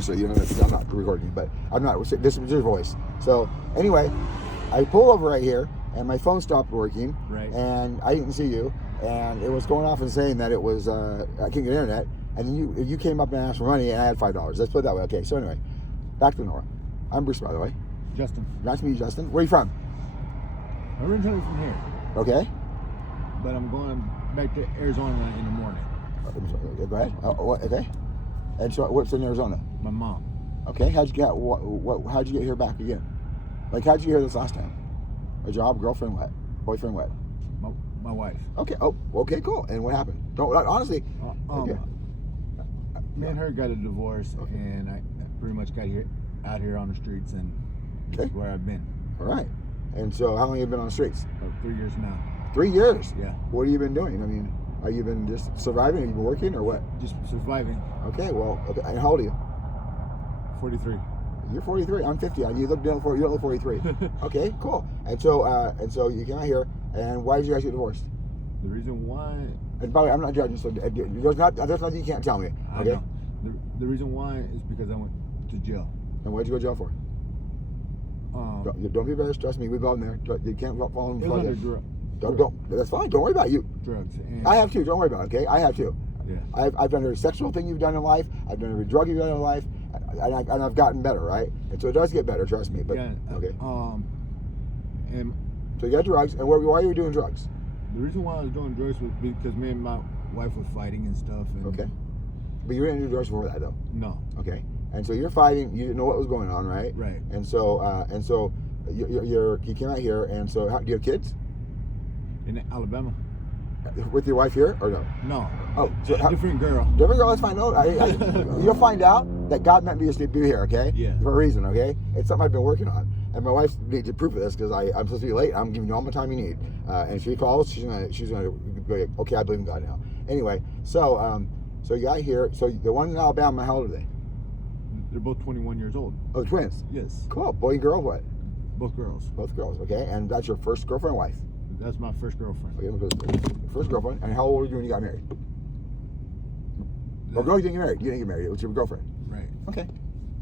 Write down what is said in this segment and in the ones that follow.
So you know, I'm not recording you, but I'm not. This is your voice. So anyway, I pull over right here, and my phone stopped working, Right. and I didn't see you, and it was going off and saying that it was I can't get internet, and then you came up and asked for money, and I had $5. Let's put it that way. Okay. So anyway, back to Nora. I'm Bruce, by the way. Justin. Nice to meet you, Justin. Where are you from? Originally from here, Okay. but I'm going back to Arizona in the morning. Go ahead. Okay. And so, what's in Arizona? My mom. Okay. How'd you get? How'd you get here back again? Like, how'd you get here this last time? A job, girlfriend, what? Boyfriend, what? My wife. Okay. Oh, okay, cool. And what happened? Don't honestly. Okay. Me and her got a divorce, and I pretty much got out here on the streets, and that's where I've been. All right. And so, how long have you been on the streets? About 3 years now. 3 years. Yeah. What have you been doing? I mean, have you been just surviving? Have you been working or what? Just surviving. Okay. Well. Okay. And how old are you? 43. You're 43. I'm 50. You don't look 43. Okay. Cool. And so you came out here. And why did you guys get divorced? The reason why. And by the way, I'm not judging. So there's nothing you can't tell me. Okay. I know. The reason why is because I went to jail. And what did you go to jail for? Don't be embarrassed. Trust me, we've all been there. You can't fall in the It was under drugs. Don't. That's fine. Don't worry about you. Drugs. And I have too. Don't worry about it. Okay. I have too. Yeah. I've done every sexual thing you've done in life. I've done every drug you've done in life, and I've gotten better, right? And so it does get better. Trust me. But yeah. Okay. And so you got drugs, and why are you doing drugs? the reason why I was doing drugs was because me and my wife were fighting and stuff. And Okay. But you didn't do drugs before that, though. No. Okay. And so you're fighting. You didn't know what was going on, right? Right. And so you came out here, and so do you have kids? In Alabama. With your wife here or no? No. Oh, so different girl. Different girl. That's fine. No, you'll find out that God meant me to be here. Okay. Yeah. For a reason. Okay. It's something I've been working on, and my wife needs proof of this because I'm supposed to be late. I'm giving you all the time you need, and if she calls, she's gonna go, okay, I believe in God now. Anyway, so you got here. So the one in Alabama, how old are they? They're both 21 years old. Oh, the twins. Yes. Cool. Boy and girl. What? Both girls. Both girls. Okay. And that's your first girlfriend or wife? That's my first girlfriend. Okay. First girlfriend. And how old were you when you got married? Oh, girl, you didn't get married. You didn't get married. It was your girlfriend. Right. Okay.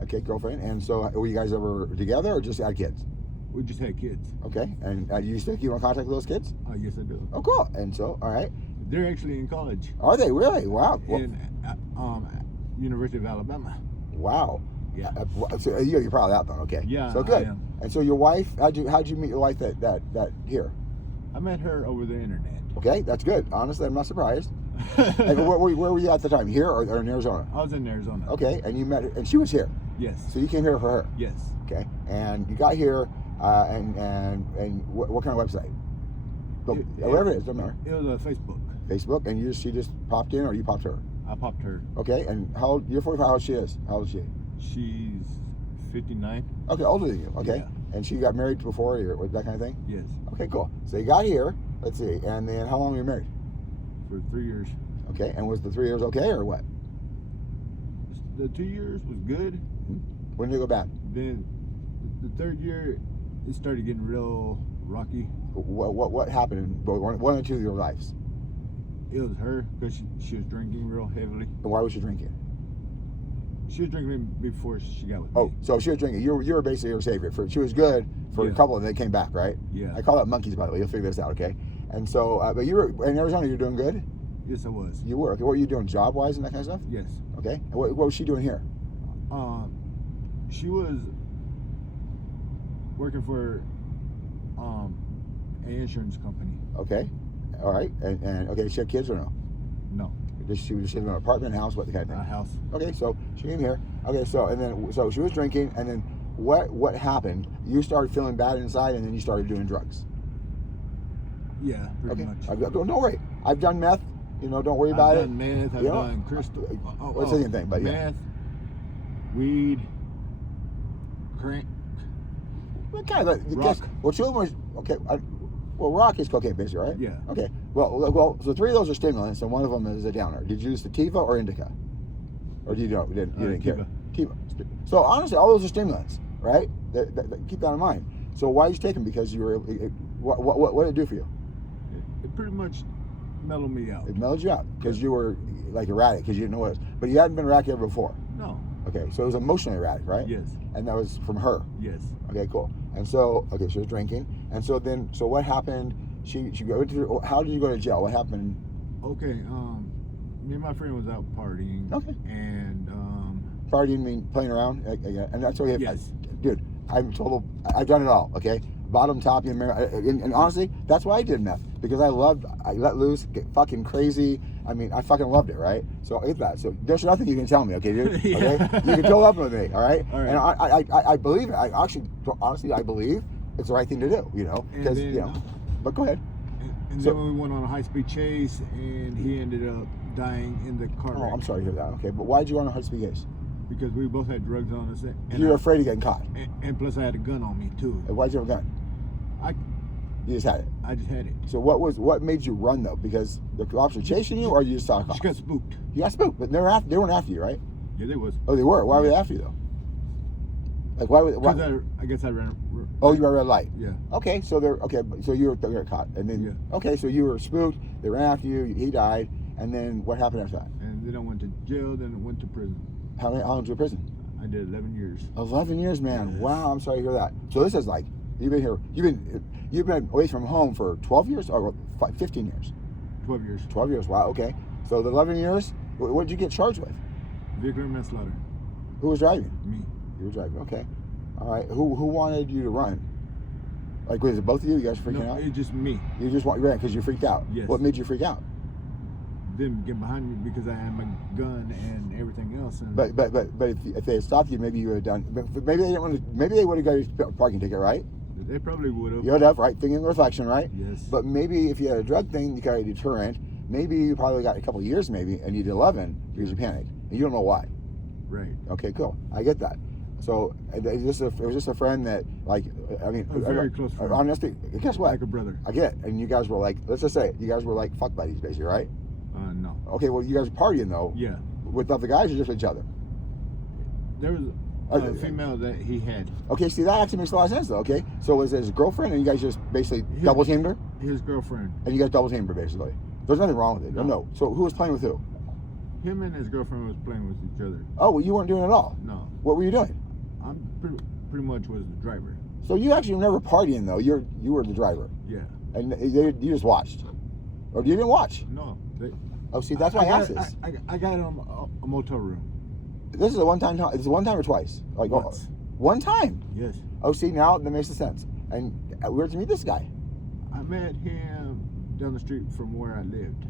Okay, girlfriend. And so, were you guys ever together or just had kids? We just had kids. Okay. And you still keep in contact with those kids? Yes, I do. Oh, cool. And so, all right. They're actually in college. Are they really? Wow. In University of Alabama. Wow. Yeah. So you're probably out then. Okay. Yeah. So good. I am. And so your wife, how'd you meet your wife that here? I met her over the internet. Okay, that's good. Honestly, I'm not surprised. And where were you at the time? Here or in Arizona? I was in Arizona. Okay, and you met her, and she was here. Yes. So you came here for her. Yes. Okay, and you got here, and what kind of website? Whatever it is, doesn't matter. It was a Facebook. Facebook, and she just popped in, or you popped her? I popped her. Okay, and how old? You're 45. How old she is? How old is she? She's 59. Okay, older than you. Okay, Yeah. and she got married before, or that kind of thing. Yes. Okay, cool. So you got here. Let's see, and then how long were you married? For 3 years. Okay, and was the 3 years okay, or what? The 2 years was good. When did it go bad? Then the third year, it started getting real rocky. What happened in one or two of your lives? It was her because she was drinking real heavily. And why was she drinking? She was drinking before she got with me. Oh, so she was drinking. You were basically her savior. She was good for a couple, and they came back, right? Yeah. I call that monkeys, by the way. You'll figure this out, okay? And so, but you were in Arizona. You're doing good. Yes, I was. You were. Okay. What were you doing, job wise and that kind of stuff? Yes. Okay. And what was she doing here? She was working for an insurance company. Okay. All right. And okay, she had kids or no? No. She was in an apartment, house, what kind of thing? A house. Okay, so she came here. Okay, so she was drinking, and then what happened? You started feeling bad inside, and then you started doing drugs. Yeah, pretty much. Don't worry. I've done meth. Don't worry about it. I've done meth. I've done crystal. What's the same thing? But meth, weed, crank. What kind of rock? Well, children was okay. Well, rock is cocaine, basically, right? Yeah. Okay. Well. So 3 of those are stimulants, and one of them is a downer. Did you use sativa or indica, or you didn't care? Sativa. So honestly, all those are stimulants, right? Keep that in mind. So why did you take them? Because you were. What did it do for you? It pretty much mellowed me out. It mellowed you out because you were like erratic because you didn't know what it was. But you hadn't been erratic ever before. No. Okay, so it was emotionally erratic, right? Yes. And that was from her. Yes. Okay, cool. And so, okay, she was drinking, and so what happened? She went to. How did you go to jail? What happened? Okay. Me and my friend was out partying. Okay. And Partying mean playing around, and that's okay. Yes. Dude, I'm total. I've done it all. Okay, bottom, top, and honestly, that's why I did meth, because I let loose, get fucking crazy. I mean, I fucking loved it, right? So I get that. So there's nothing you can tell me, okay, dude? Yeah. Okay, you can fill up with me, all right? All right. And I believe it. I actually, honestly, I believe it's the right thing to do, because But go ahead. And then we went on a high-speed chase, and he ended up dying in the car wreck. Oh, I'm sorry to hear that. Okay, but why did you go on a high-speed chase? Because we both had drugs on us. And You were afraid of getting caught. And plus, I had a gun on me too. And why'd you have a gun? You just had it. I just had it. So what made you run though? Because the cops were chasing you, or you just saw cops? She got spooked. You got spooked, but they weren't after you, right? Yeah, they was. Oh, they were. Why were they after you though? Like why? I guess I ran. Oh, you were a red light. Yeah. Okay, so so you were caught, and then Yeah. Okay, so you were spooked. They ran after you. He died, and then what happened after that? And then I went to jail. Then I went to prison. How long was you in prison? I did 11 years. 11 years, man. Yes. Wow, I'm sorry to hear that. So this is like you've been away from home for 12 years or 15 years? 12 years. 12 years. Wow. Okay. So the 11 years, what did you get charged with? Vehicular manslaughter. Who was driving? Me. You were driving. Okay. All right. Who wanted you to run? Like, was it both of you? You guys freaking out? No, it's just me. You just ran because you freaked out. Yes. What made you freak out? Them get behind me because I had my gun and everything else. And But if they had stopped you, maybe you would have done. But maybe they didn't want to. Maybe they would have got you a parking ticket, right? they probably would have. You would have, right? Thinking in reflection, right? Yes. But maybe if you had a drug thing, you got a deterrent. Maybe you probably got a couple of years, maybe, and you did 11 because you panicked, and you don't know why. Right. Okay, cool. I get that. So it was just a friend that, like, I mean, A very close friend. Honestly, guess what? Like a brother. I get it. And you guys were like, let's just say it, you guys were like fuck buddies, basically, right? No. Okay, well, you guys were partying though. Yeah. With other guys or just with each other? There was a female that he had. Okay, see, that actually makes a lot of sense though. Okay, so was it his girlfriend, and you guys just basically double teamed her? His girlfriend. And you guys double teamed her basically. There's nothing wrong with it. No. So who was playing with who? Him and his girlfriend was playing with each other. Oh, well, you weren't doing it at all. No. What were you doing? I'm pretty much was the driver. So you actually were never partying though. You were the driver. Yeah. And you just watched, or you didn't watch? No. Oh, see, that's why I asked this. I got him a motel room. This is a one-time. Is it one time or twice? Like Once. One time. Yes. Oh, see, now that makes sense. And where'd you meet this guy? I met him down the street from where I lived.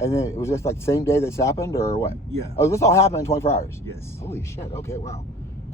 And then it was just like the same day this happened, or what? Yeah. Oh, this all happened in 24 hours. Yes. Holy shit. Okay, wow.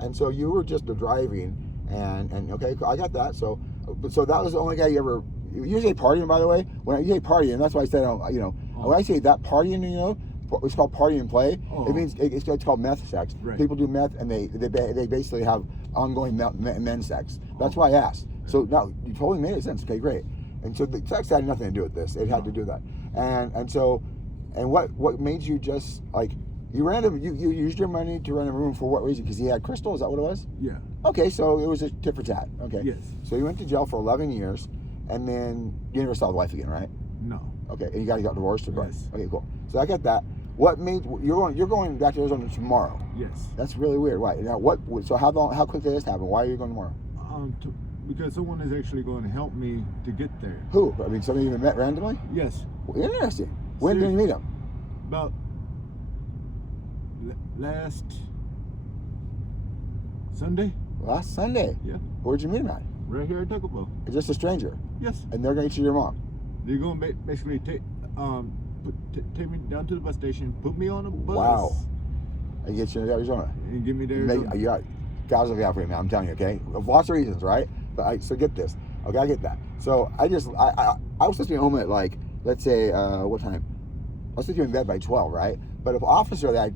And so you were just driving, and okay, I got that. So that was the only guy you ever. You say partying, by the way. When you say partying, that's why I said, when I say that partying, it's called party and play. Oh. It means it's called meth sex. Right. People do meth, and they basically have ongoing men sex. That's why I asked. So now you totally made sense. Okay, great. And so the sex had nothing to do with this. It had to do with that. And what made you just like you used your money to rent a room for what reason? Because he had crystal. Is that what it was? Yeah. Okay, so it was a tit for tat. Okay. Yes. So you went to jail for 11 years, and then you never saw the wife again, right? No. Okay, and you guys got divorced, or Yes. Okay, cool. So I get that. What made you're going back to Arizona tomorrow? Yes. That's really weird. Why? Now So how quickly did this happen? Why are you going tomorrow? Because someone is actually going to help me to get there. Who? I mean, somebody you met randomly? Yes. Well, interesting. When did you meet him? About last Sunday. Last Sunday. Yeah. Where'd you meet him at? Right here at Taco Bell. Just a stranger. Yes. And they're going to get you your mom. They're going to basically take me down to the bus station, put me on a bus. Wow. And get you to Arizona. And get me there. God's looking out for you, man. I'm telling you, okay? Lots of reasons, right? But so get this. Okay, I get that. So I was supposed to be home at like, let's say, what time? I was supposed to be in bed by 12, right? But an officer that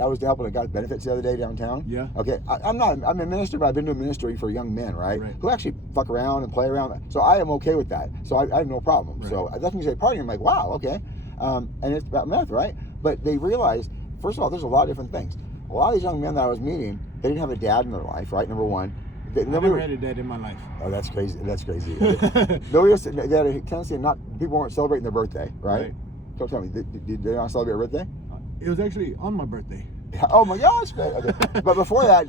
I was helping a guy with benefits the other day downtown. Yeah. Okay, I'm a minister, but I've been doing ministry for young men, right? Right. Who actually fuck around and play around. So I am okay with that. So I have no problem. Right. So that's when you say partying, I'm like, wow, okay. And it's about meth, right? But they realized, first of all, there's a lot of different things. A lot of these young men that I was meeting, they didn't have a dad in their life, right? Number one. I never had a dad in my life. Oh, that's crazy. That's crazy. They had a tendency people weren't celebrating their birthday, right? Don't tell me. Did they not celebrate their birthday? It was actually on my birthday. Oh my gosh! Okay. But before that,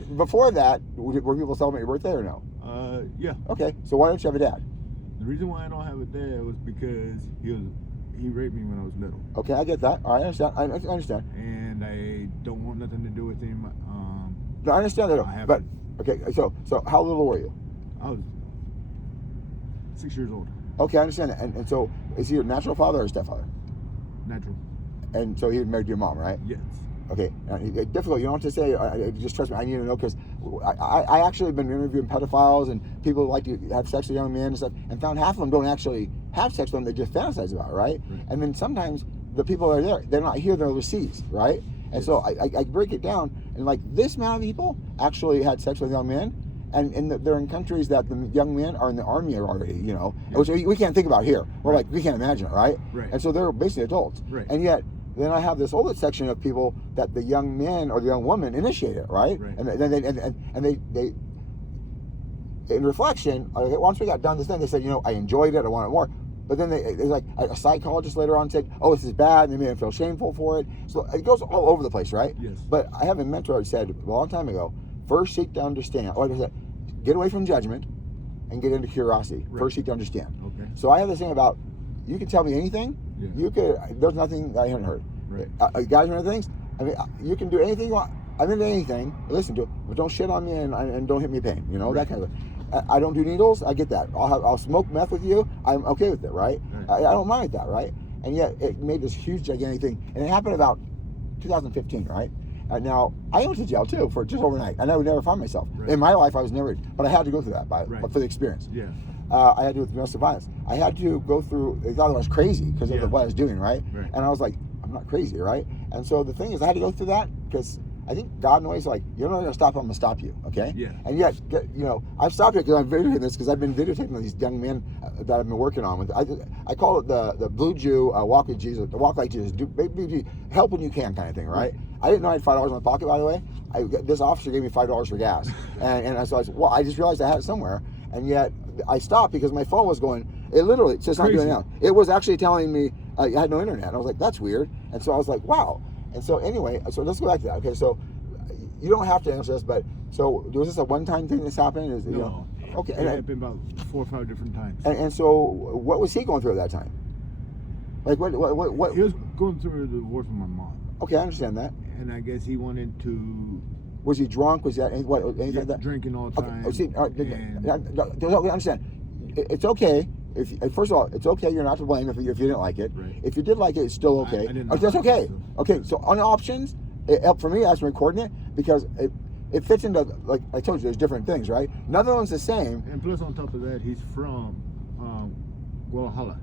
were people celebrating your birthday or no? Yeah. Okay, so why don't you have a dad? The reason why I don't have a dad was because he raped me when I was little. Okay, I get that. All right, I understand. I understand. And I don't want nothing to do with him. No, I understand that. But okay, so how little were you? I was 6 years old. Okay, I understand that. And so, is he your natural father or stepfather? Natural. And so he was married to your mom, right? Yes. Okay, difficult. You don't have to say. Just trust me. I need to know because I actually have been interviewing pedophiles and people who like to have sex with young men and stuff, and found half of them don't actually have sex with them. They just fantasize about it, right? And then sometimes the people that are there, they're not here; they're overseas, right? And so I break it down, and like this amount of people actually had sex with young men, and they're in countries that the young men are in the army already, you know, which we can't think about here. We're like, we can't imagine it, right? And so they're basically adults, and yet. Then I have this older section of people that the young men or the young woman initiate it, right? And they in reflection, once we got done this thing, they said, you know, I enjoyed it, I wanted more. But then there's like a psychologist later on said, oh, this is bad, and they made them feel shameful for it. So it goes all over the place, right? Yes. But I have a mentor who said a long time ago, first seek to understand. Like I said, get away from judgment and get into curiosity. First seek to understand. Okay. So I have this thing about, you can tell me anything. Yeah. You could. There's nothing I haven't heard. Guys and other things. I mean, you can do anything you want. I'm into anything. Listen to it, but don't shit on me and don't hit me pain. You know that kind of thing. I don't do needles. I get that. I'll smoke meth with you. I'm okay with it, right? I don't mind that, right? And yet it made this huge gigantic thing, and it happened about 2015, right? Now I went to jail too for just overnight, and I would never find myself in my life. I was never, but I had to go through that for the experience. Yeah. I had to do with domestic violence. I had to go through. They thought I was crazy because of what I was doing, right? And I was like, I'm not crazy, right? And so the thing is, I had to go through that because I think God knows, like, you're not going to stop. I'm going to stop you, okay? Yeah. And yet, you know, I've stopped it because I'm videotaping this because I've been videotaping these young men that I've been working on with. I call it the Blue Jew walk with Jesus, the walk like Jesus, help when you can kind of thing, right? I didn't know I had $5 in my pocket, by the way. This officer gave me $5 for gas, and so I just realized I had it somewhere, and yet I stopped because my phone was going. It literally, it's just not doing it now. It was actually telling me I had no internet. I was like, that's weird. And so I was like, wow. And so anyway, so let's go back to that. Okay, so you don't have to answer this, but so was this a one-time thing that's happened? No. You know, okay. It had been about 4 or 5 different times. And so what was he going through at that time? Like what? He was going through a divorce with my mom. Okay, I understand that. And I guess he wanted to. Was he drunk? Was that anything like that? Drinking all the time. Okay. Oh, see, I understand. It's okay. If first of all, it's okay. You're not to blame if you didn't like it. If you did like it, it's still okay. I didn't that's okay. So. Okay. So on options, it helped for me as recording it because it fits into, like I told you, there's different things, right? None of them's the same. And plus, on top of that, he's from Guadalajara,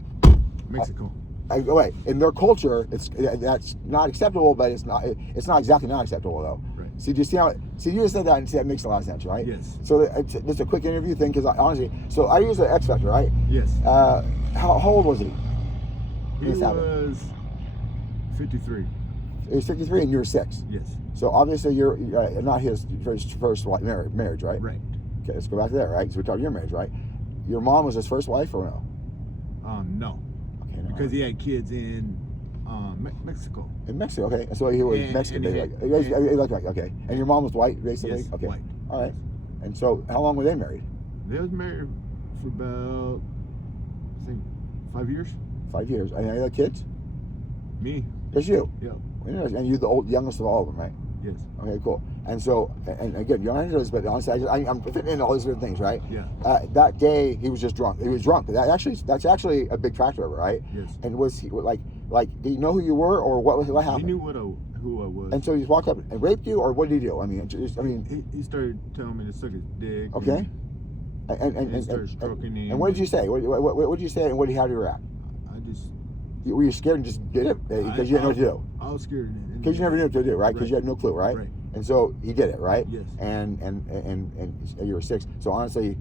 Mexico. Wait, in their culture, that's not acceptable, but it's not exactly not acceptable though. Right. See, do you see how? See, you just said that, and see that makes a lot of sense, right? Yes. So it's a quick interview thing because honestly, so I use the X Factor, right? Yes. How old was he? He was 53. He was 53, and you were 6. Yes. So obviously you're not his first wife, marriage, right? Right. Okay, let's go back to that, right? So we're talking your marriage, right? Your mom was his first wife, or no? No. Okay, no. Because he had kids in Mexico. In Mexico, okay. So he was Mexican. Okay. And your mom was white, basically? Yes, okay. white. All right. And so how long were they married? They was married for about, I think, 5 years. 5 years. And any other kids? Me. Just you? Yeah. And you're the youngest of all of them, right? Yes. Okay, cool. And so, and again, you're not into this, but honestly, I'm fitting into all these different things, right? Yeah. That day, he was just drunk. He was drunk. That's actually a big factor of it, right? Yes. And was he like? Did he know who you were, or what happened? He knew who I was. And so he walked up and raped you, or what did he do? I mean, he started telling me to suck his dick. Okay. And started stroking him. And what did you say? What did you say, and how did you react? Were you scared and just did it because you didn't know what to do? I was scared. Because you never knew what to do, right? Because you had no clue, right? Right. And so he did it, right? Yes. And you were 6. So honestly,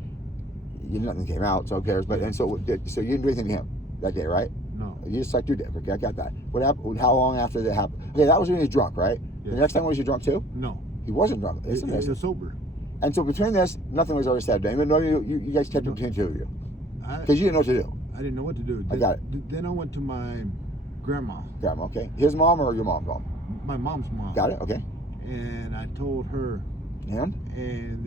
nothing came out. So who cares? But so you didn't do anything to him that day, right? No. You just sucked your dick. Okay, I got that. What happened? How long after that happened? Okay, that was when he was drunk, right? Yes. The next time was he drunk too? No. He wasn't drunk. He was sober. And so between this, nothing was ever said. Even though you guys kept it between the two of you, because you didn't know what to do. I didn't know what to do. I got it. Then I went to my grandma. Grandma, okay. His mom or your mom's mom? My mom's mom. Got it, okay. And I told her. And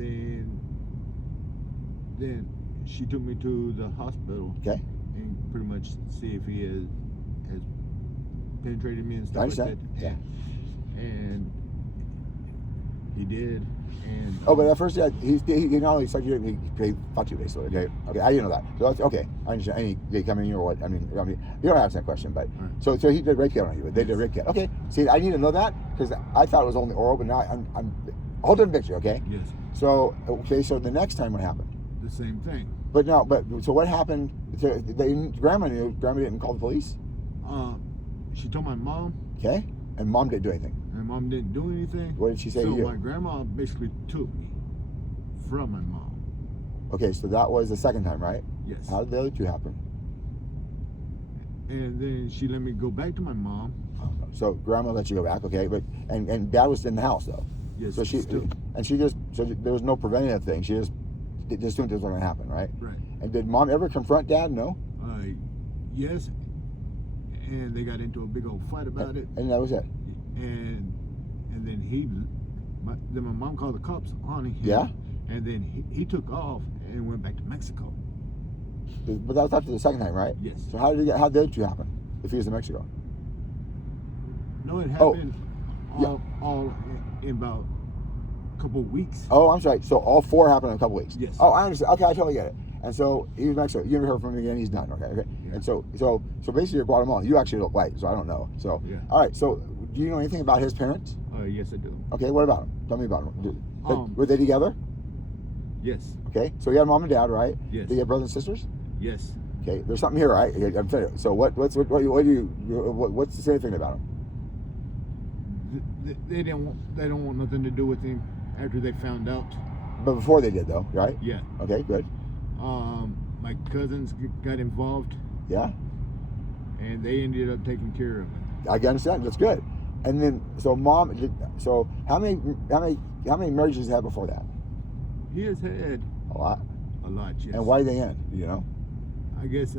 then she took me to the hospital. Okay. And pretty much see if he has penetrated me and stuff I like that. understand. Yeah. And he did. And Oh, but at first, yeah, he not only sucked you, he fucked you basically. Okay, I didn't know that. So that's okay. I understand. Any they coming in or what? I mean, you don't have that question, but right. so he did rape kit on you. They did rape kit. Okay. See, I need to know that because I thought it was only oral, but now I'm a whole different picture. Okay. Yes. So so the next time what happened? The same thing. But so what happened? Grandma knew. Grandma didn't call the police. She told my mom. Okay. And mom didn't do anything. And mom didn't do anything. What did she say so to you? My grandma basically took me from my mom. Okay, so that was the second time, right? Yes. How did the other two happen? And then she let me go back to my mom. So grandma let you go back, okay? But and dad was in the house though. Yes. So she just there was no preventative thing. She just assumed this was going to happen, right? Right. And did mom ever confront dad? No. Yes. And they got into a big old fight about it. And that was it. And then my mom called the cops on him. Yeah. And then he took off and went back to Mexico. But that was after the second time, right? Yes. So how did the other two happen? If he was in Mexico. No, it happened all in about a couple of weeks. Oh, I'm sorry. So all four happened in a couple of weeks. Yes. Oh, I understand. Okay, I totally get it. And so he was in Mexico. You never heard from him again. He's done. Okay. Yeah. And so basically you're Guatemalan. You actually look white, so I don't know. So yeah. All right. So do you know anything about his parents? Yes, I do. Okay. What about him? Tell me about him. Were they together? Yes. Okay. So you had mom and dad, right? Yes. Did you have brothers and sisters? Yes. Okay. There's something here, right? I'm telling you. So what's the significant about him? They don't want nothing to do with him after they found out. But before they did, though, right? Yeah. Okay, good. My cousins got involved. Yeah. And they ended up taking care of him. I understand. That's good. And then, so how many marriages did he have before that? He has had a lot. A lot, yes. And why did they end? Do you know? I guess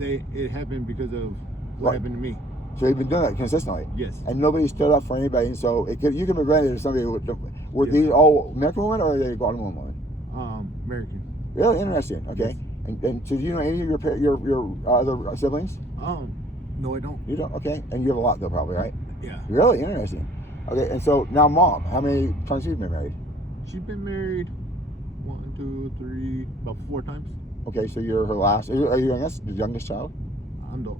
it happened because of what happened to me. So he's been doing that consistently. Yes. And nobody stood up for anybody. And so you can prevent it if somebody were these all American women or are they Guatemalan women? American. Really interesting. Okay. Yes. And so do you know any of your other siblings? No, I don't. You don't? Okay. And you have a lot though, probably, right? Yeah. Really interesting. Okay. And so now, mom, how many times have you been married? She's been married 1, 2, 3, about 4 times. Okay. So you're her last. Are you the youngest child? I'm the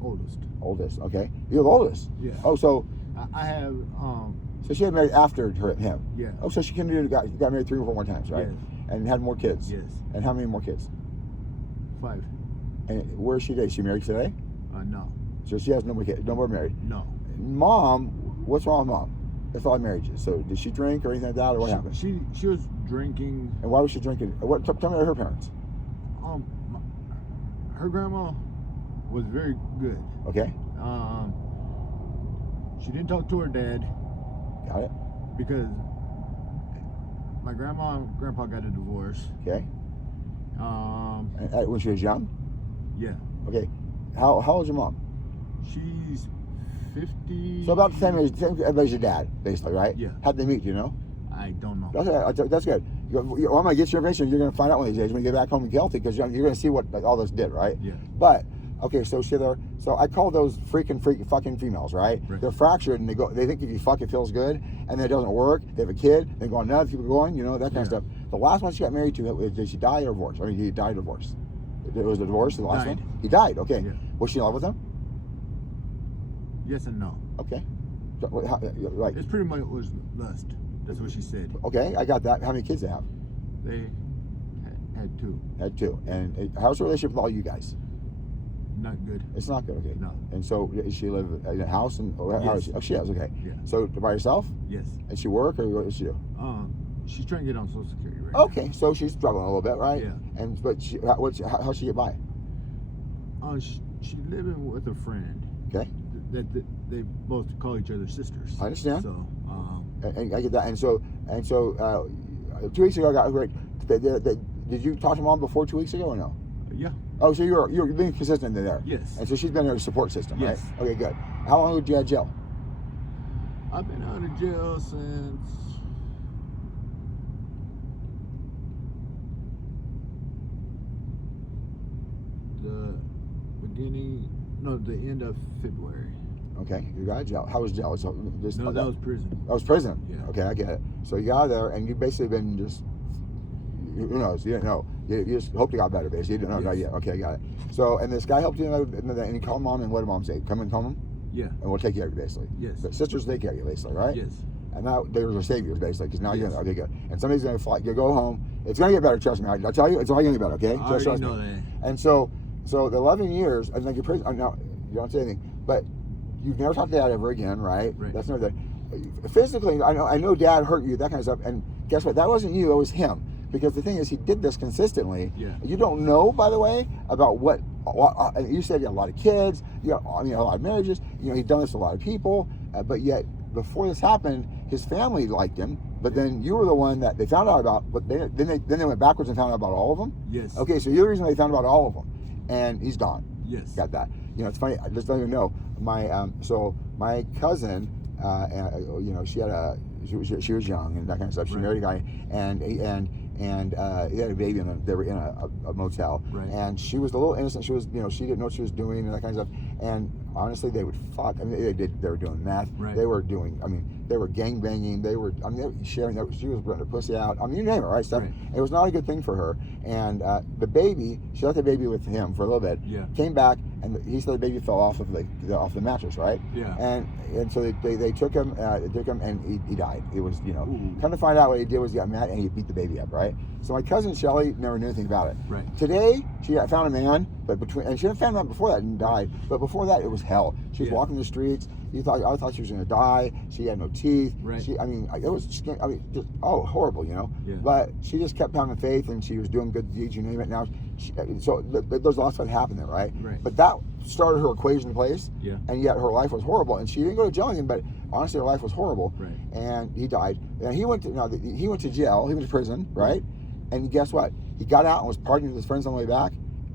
oldest. Oldest. Okay. You're the oldest. Yeah. Oh, so I have. So she had married after him. Yeah. Oh, so she got married 3 or 4 more times, right? Yes. And had more kids. Yes. And how many more kids? 5. And where is she today? Is she married today? No. So she has no more kids. No more married. No. Mom, what's wrong with mom? That's all marriages. So did she drink or anything like that, or what happened? She was drinking. And why was she drinking? Tell me about her parents. Her grandma was very good. Okay. She didn't talk to her dad. Got it. Because my grandma and grandpa got a divorce. Okay. When she was young? Yeah. Okay. How old is your mom? She's 50. So about the same age as your dad, basically, right? Yeah. How'd they meet, do you know? I don't know. That's good. I'm going to get your information. You're going to find out one of these days when you get back home and get healthy because you're going to see what all this did, right? Yeah. But, okay, so I call those freaking fucking females, right? They're fractured and they think if you fuck it feels good and then it doesn't work. They have a kid, they go on another, people going, that kind of stuff. The last one she got married to, did she die or divorce? I mean, he died or divorced? It was a divorce, the last one? He died, okay. Yeah. Was she in love with him? Yes and no. Okay. It's pretty much was lust. That's what she said. Okay, I got that. How many kids they have? They had 2. Had 2. And how's the relationship with all you guys? Not good. It's not good, okay. No. And so, does she live in a house? How is she? Oh, she does, okay. Yeah. So, by herself? Yes. And she work, or what does she do? She's trying to get on Social Security right now. Okay, so she's struggling a little bit, right? Yeah. And but how's she get by? She living with a friend. Okay. That they both call each other sisters. I understand. So, and I get that. And so 2 weeks ago, I got great. Did you talk to mom before 2 weeks ago or no? Yeah. Oh, so you're being consistent there. Yes. And so she's been her support system, yes. Right? Okay, good. How long did you have jail? I've been out of jail since the end of February. Okay, you got out of jail. How was jail? So just, No, that was prison. That was prison? Yeah. Okay, I get it. So you got out of there, and you've basically been just, who knows, you didn't know. You just hoped you got better, basically. You didn't know, Yes. Yeah, okay, I got it. So, and this guy helped you, and he called mom, and what did mom say? Come and call him? Yeah. And we'll take care of you, basically. Yes. But sisters take care of you, basically, right? Yes. And now they're your saviors, basically, because now Yes. you're okay, good. And somebody's gonna fly, you go home. It's gonna get better, trust me. I tell you, it's only gonna get better, okay? I Just already trust know me. that. And so the 11 years, and like your prison. Now you don't say anything, but you've never talked to dad ever again, right? Right. That's never that. Physically, I know dad hurt you, that kind of stuff. And guess what? That wasn't you. It was him. Because the thing is, he did this consistently. Yeah. You don't know, by the way, about what you said. You had a lot of kids. You got, a lot of marriages. He'd done this to a lot of people. But yet, before this happened, his family liked him. But then you were the one that they found out about. But then they went backwards and found out about all of them. Yes. Okay, so you're the reason they found out about all of them, and he's gone. Yes. Got that. It's funny. I just don't even know. My cousin, she had she was young and that kind of stuff. She married a guy, and he had a baby, and they were in a motel. Right. And she was a little innocent. She was, she didn't know what she was doing and that kind of stuff. And honestly, they would fuck. I mean, they were doing meth. Right. They were doing. they were gang banging. They were. They were sharing. She was putting her pussy out. You name it, right? Stuff. Right. It was not a good thing for her. And the baby, she left the baby with him for a little bit. Yeah. Came back, and he said the baby fell off of the mattress, right? Yeah. And so they took him. And he died. It was Ooh. Come to find out what he did was he got mad and he beat the baby up, right? So my cousin Shelly never knew anything about it. Right. Today she found a man, and she didn't found him out before that and died. But before that it was hell. She was walking the streets. I thought she was gonna die. She had no teeth. Right. It was just horrible, Yeah. But she just kept having faith, and she was doing good deeds, you name it. Now, there's lots that happened there, right? Right. But that started her equation in place. Yeah. And yet her life was horrible, and she didn't go to jail again. But honestly, her life was horrible. Right. And he died. And he went to jail. He went to prison, right? And guess what? He got out and was partying with his friends on the way back,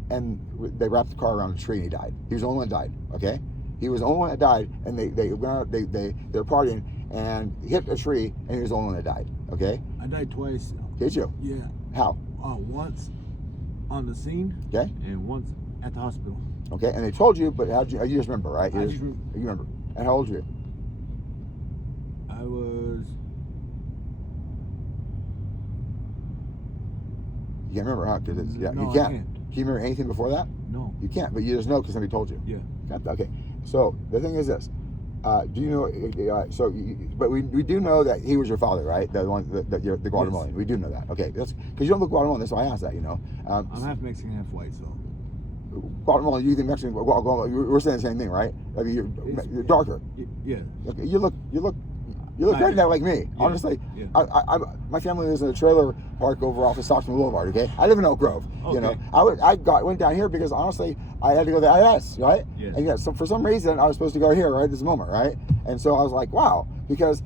and they wrapped the car around a tree, and he died. He was the only one that died. Okay. He was the only one that died, and they went out, they were partying and hit a tree, and he was the only one that died. Okay. I died twice. Did you? Yeah. How? Once on the scene. Okay. And once at the hospital. Okay. And they told you, but you just remember, right? I just You remember. And how old were you? I was. You can't remember, huh? Because No, you I can't. can't. Can you remember anything before that? No. You can't, but you just know because somebody told you. Yeah. Got that? Okay. So the thing is this: do you know? But we do know that he was your father, right? The one the Guatemalan. Yes. We do know that. Okay, that's because you don't look Guatemalan. That's why I asked that. I'm half Mexican, half white, so. Guatemalan, you think Mexican? We're saying the same thing, right? You're darker. Yeah. Okay, you look great now, like me. Yeah. Honestly, yeah. My family lives in a trailer park over off of Stockton Boulevard. Okay, I live in Oak Grove. Okay. I went down here because honestly, I had to go to the IS, right? Yeah. And so for some reason, I was supposed to go here right at this moment, right? And so I was like, wow, because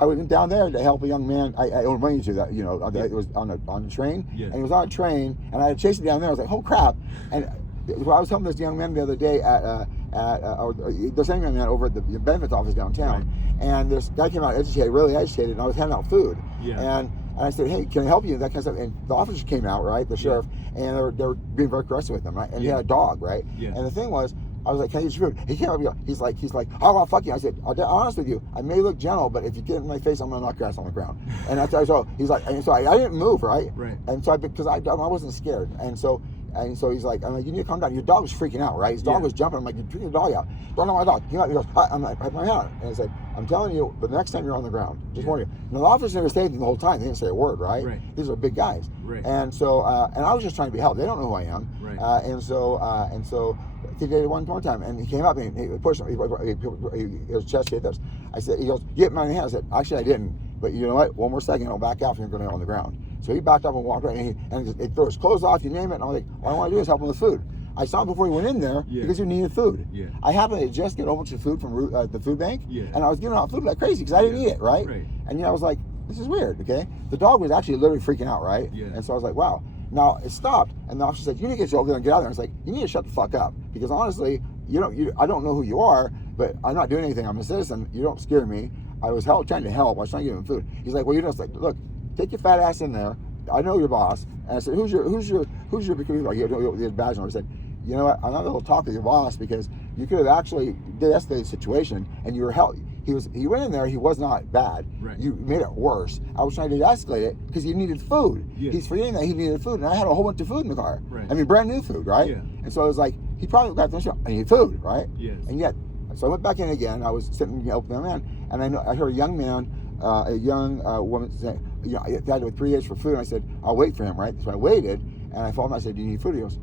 I went down there to help a young man. I owed money to that, it was on the train, yeah. And he was on a train, and I had chased him down there. I was like, oh crap! And I was helping this young man the other day at the same young man over at the benefits office downtown, right. And this guy came out really agitated, and I was handing out food, yeah. And I said, hey, can I help you? That kind of stuff. And the officers came out, right, the sheriff, and they were being very aggressive with him, right? And he had a dog, right? Yeah. And the thing was, I was like, can I get your food? He came up, he's like, oh, well, fuck you. I said, I'll be honest with you, I may look gentle, but if you get in my face, I'm gonna knock your ass on the ground. And so he's like, and so I didn't move, right? Right. And so because I wasn't scared, and so he's like, I'm like, you need to calm down. Your dog was freaking out, right? His dog was jumping. I'm like, you're freaking the dog out. Don't know my dog. He goes, I'm like, I my hand. And I said, I'm telling you, but the next time you're on the ground, just warn you. And the officers never stayed the whole time. They didn't say a word, right? Right. These are big guys. Right. And so, and I was just trying to be helped. They don't know who I am. Right. And so he did it one more time, and he came up and he pushed him. His chest hit this. I said, he goes, get my hand. I said, actually, I didn't. But you know what? One more second, I'll back out, and you're going to on the ground. So he backed up and walked right, and he threw his clothes off, you name it. And I'm like, all I want to do is help him with food. I saw him before he went in there because he needed food. Yeah. I happened to just get a whole bunch of food from the food bank, and I was giving out food like crazy because I didn't eat it, right? And I was like, this is weird, okay? The dog was actually literally freaking out, right? Yeah. And so I was like, wow. Now it stopped, and the officer said, you need to get your over there and get out there. And I was like, you need to shut the fuck up, because honestly, I don't know who you are, but I'm not doing anything. I'm a citizen. You don't scare me. I was trying to help. I was trying to give him food. He's like, well, you're just like, look, take your fat ass in there. I know your boss. And I said, who's your recruiter? He had his badge on. I said, you know what? I'm not going to talk to your boss because you could have actually de-escalated the situation, and you were help. He went in there. He was not bad. Right. You made it worse. I was trying to de-escalate it because he needed food. Yeah. He's forgetting that he needed food, and I had a whole bunch of food in the car. Right. I mean, brand new food, right? Yeah. And so I was like, he probably got the I need food, right? Yes. And yet, so I went back in again. I was sitting helping them in, and I heard a young man, a young woman saying, you know, I had to wait 3 days for food. And I said, I'll wait for him, right? So I waited, and I phoned him. I said, do you need food? He goes,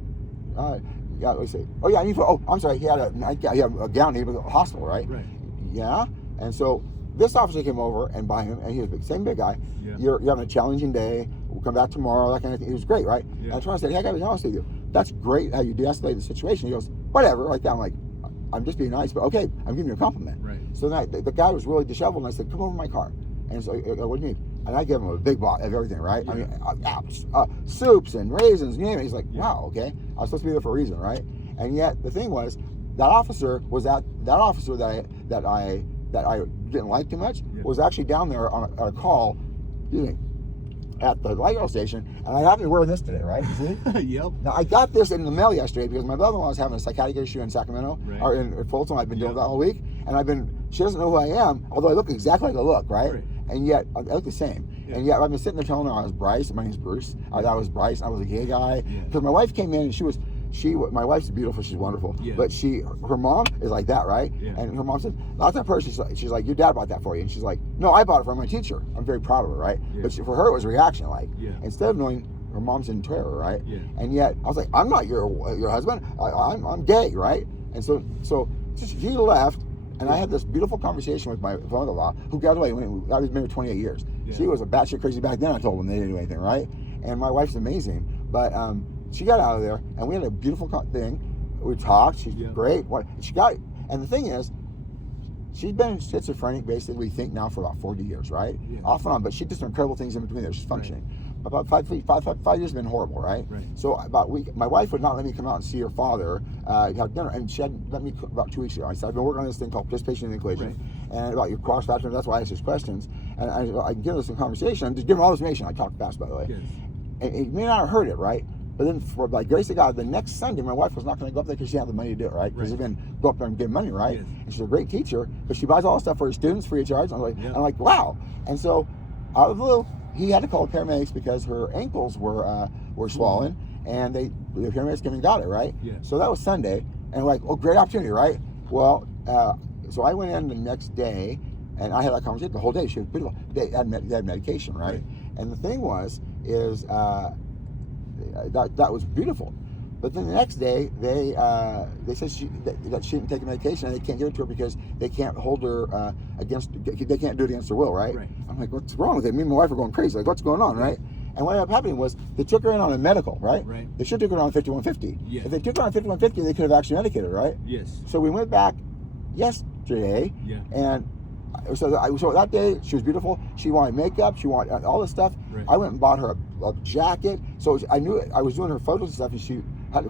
yeah. I say, oh yeah, I need food. Oh, I'm sorry. He had a gown. He was at the hospital, right? Right. Yeah. And so this officer came over and by him, and he was the same big guy. Yeah. You're having a challenging day. We'll come back tomorrow. That kind of thing. He was great, right? Yeah. And I tried to say, hey, I got to be honest with you. That's great how you de-escalate the situation. He goes, whatever, like that. I'm like, I'm just being nice, but okay, I'm giving you a compliment. Right. So then the guy was really disheveled, and I said, come over to my car. And so, what do you need? And I gave him a big box of everything, right? Yeah. I mean, soups and raisins, you name it. He's like, Yeah. wow, okay. I was supposed to be there for a reason, right? And yet the thing was, that officer that I didn't like too much was actually down there on a call, at the light rail station, and I happen to be wearing this today, right? You see? Yep. Now I got this in the mail yesterday because my brother-in-law was having a psychiatric issue in Sacramento, Right. or in Folsom. I've been doing that all week, and she doesn't know who I am, although I look exactly like I look, right? And yet I look the same. Yeah. And yet I've been sitting there telling her I was Bryce. My name's Bruce. I was Bryce. I was a gay guy because my wife came in and my wife's beautiful. She's wonderful. Yeah. But her mom is like that, right? Yeah. And her mom said, not that person. She's like, your dad bought that for you. And she's like, no, I bought it for my teacher. I'm very proud of her, right? Yeah. But for her, it was a reaction. Like, Yeah. instead of knowing her mom's in terror, right? Yeah. And yet I was like, I'm not your husband. I'm gay, right? And so she left. And I had this beautiful conversation with my father-in-law, who, by the way, I was married 28 years. Yeah. She was a batshit crazy back then. I told them they didn't do anything, right? And my wife's amazing. But she got out of there, and we had a beautiful thing. We talked. She's great. And the thing is, she's been schizophrenic, basically, we think now, for about 40 years, right? Yeah. Off and on. But she did some incredible things in between there. She's functioning. About 5 years has been horrible, right? Right. So my wife would not let me come out and see her father have dinner, and she hadn't let me about 2 weeks ago. I said, I've been working on this thing called participation in the equation, and about your cross factor. That's why I asked these questions, and I can give her some conversation, just give her all this information. I talked fast, by the way. Yes. And he may not have heard it, right? But then, by grace of God, the next Sunday, my wife was not going to go up there because she had the money to do it, right? Because they've go up there and give money, right? Yes. And she's a great teacher, but she buys all the stuff for her students free of charge. I'm like, wow. And so, out of the blue, he had to call the paramedics because her ankles were swollen, and the paramedics came and got it, right? Yeah. So that was Sunday, and like, oh, great opportunity, right? Well, so I went in the next day, and I had that conversation the whole day. She was beautiful. They had medication, right? And the thing is that was beautiful. But then the next day, they said that she didn't take the medication, and they can't give it to her because they can't hold her they can't do it against her will, right? I'm like, what's wrong with it? Me and my wife are going crazy. Like, what's going on, right? And what ended up happening was they took her in on a medical, right? They should have took her on 5150. Yeah. If they took her on 5150, they could have actually medicated her, right? Yes. So we went back yesterday, and so that day she was beautiful. She wanted makeup. She wanted all this stuff. Right. I went and bought her a jacket. So I knew I was doing her photos and stuff, and she had.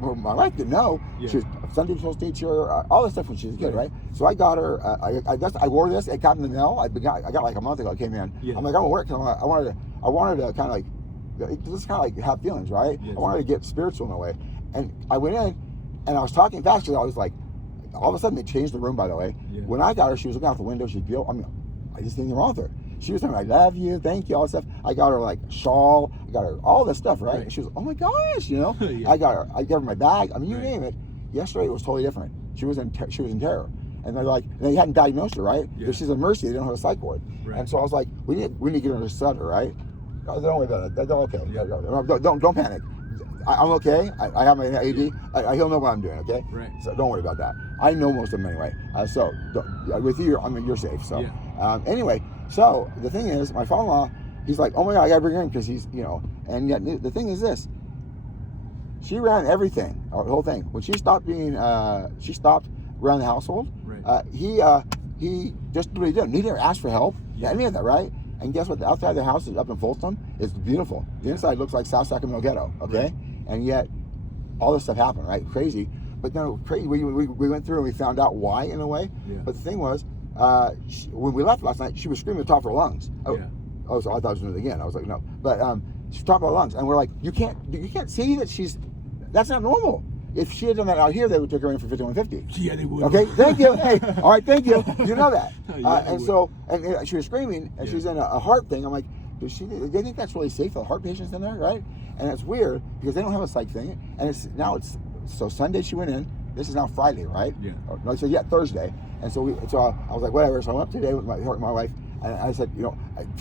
My wife didn't know. Yeah. She was a Sunday school teacher. All this stuff when she was a kid, right? So I got her. I wore this. It got in the mail. I got like a month ago. It came in. Yeah. I'm like, I'm gonna wear it because I wanted to kind of like. This kind of like have feelings, right? Yes. I wanted to get spiritual in a way, and I went in, and I was talking fast because I was like. All of a sudden, they changed the room, by the way. Yeah. When I got her, she was looking out the window. She's beautiful. I mean, I just didn't wrong with her. She was saying, I love you, thank you, all this stuff. I got her, like, shawl. I got her all this stuff, right? And she was, oh, my gosh, you know? Yeah. I gave her my bag. I mean, you name it. Yesterday, it was totally different. She was in terror. And they're like, they hadn't diagnosed her, right? Yeah. She's in Mercy. They don't have a psych ward. Right. And so I was like, we need to get her to stutter, right? Don't worry about it. They're okay. Yeah. Don't panic. I'm okay. I have my AD. He'll know what I'm doing. Okay. Right. So don't worry about that. I know most of them anyway. So with you, I mean, you're safe. So anyway, so the thing is, my father-in-law, he's like, oh my God, I gotta bring her in because he's, and yet the thing is this. She ran everything, the whole thing. When she stopped around the household. Right. He just did what he did. He didn't ask for help. Yeah. Any of that, right? And guess what? The outside of the house is up in Folsom. It's beautiful. The inside looks like South Sacramento ghetto. Okay. Right. And yet, all this stuff happened, right? Crazy. But no, crazy. We went through and we found out why in a way. Yeah. But the thing was, when we left last night, she was screaming at the top of her lungs. Yeah. Oh, so I thought I was doing it again. I was like, no. But she's top of her lungs. And we're like, you can't see that that's not normal. If she had done that out here, they would take her in for 5150. Yeah, they would. Okay, thank you. Hey, all right, thank you. You know that. Yeah, and so, and she was screaming, and she's in a heart thing. I'm like, do they think that's really safe for the heart patients in there, right? And it's weird because they don't have a psych thing. And so Sunday she went in. This is now Friday, right? Yeah. No, so Thursday. And so I was like, whatever. So I went up today with my wife, and I said, the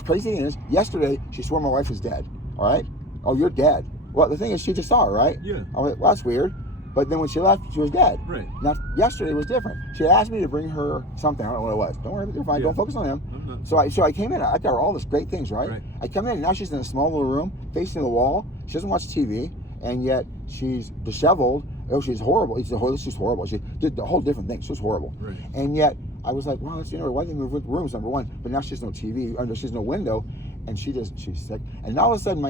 crazy thing is, yesterday she swore my wife was dead. All right? Oh, you're dead. Well, the thing is, she just saw her, right? Yeah. I was like, well, that's weird. But then when she left, she was dead. Right. Now, yesterday was different. She had asked me to bring her something. I don't know what it was. Don't worry, you're fine. Don't focus on him. So I came in. I got her all this great things, right? I come in, and now she's in a small little room facing the wall. She doesn't watch TV, and yet she's disheveled. Oh, she's horrible. She's horrible. She did a whole different thing. She was horrible. Right. And yet, I was like, well, why did they move rooms, number one? But now she has no TV, she has no window, and she's sick. And now all of a sudden,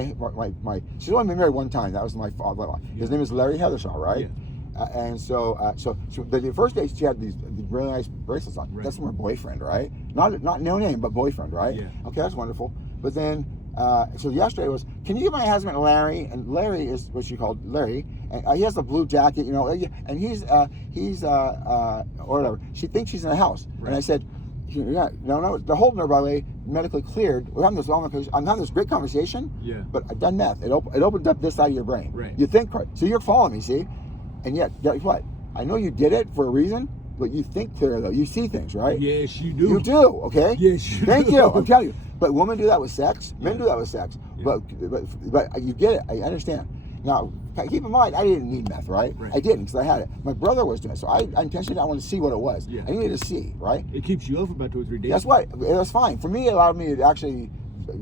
she's only been married one time. That was my father. His name is Larry Heathershaw, right? Yeah. And so the first day she had these really nice bracelets on. Right. That's from her boyfriend, right? Not no name, but boyfriend, right? Yeah. Okay, that's wonderful. But then, so yesterday was, can you give my husband Larry? And Larry is what she called Larry, and he has a blue jacket, and he's or whatever. She thinks she's in a house, right. And I said, yeah, no, they're holding her, by the way, medically cleared. I'm having this great conversation. Yeah. But I've done meth. It opened up this side of your brain. Right. You think, so you're following me, see? And yet, guess what? I know you did it for a reason, but you think clear, though. You see things, right? Yes, you do. You do, okay? Yes, you do. Thank you. I'm telling you. But women do that with sex. Men do that with sex. Yeah. But you get it. I understand. Now, keep in mind, I didn't need meth, right? I didn't, because I had it. My brother was doing it, so I intentionally wanted to see what it was. Yeah. I needed to see, right? It keeps you up for about 2 or 3 days. That's what. It was fine. For me, it allowed me to actually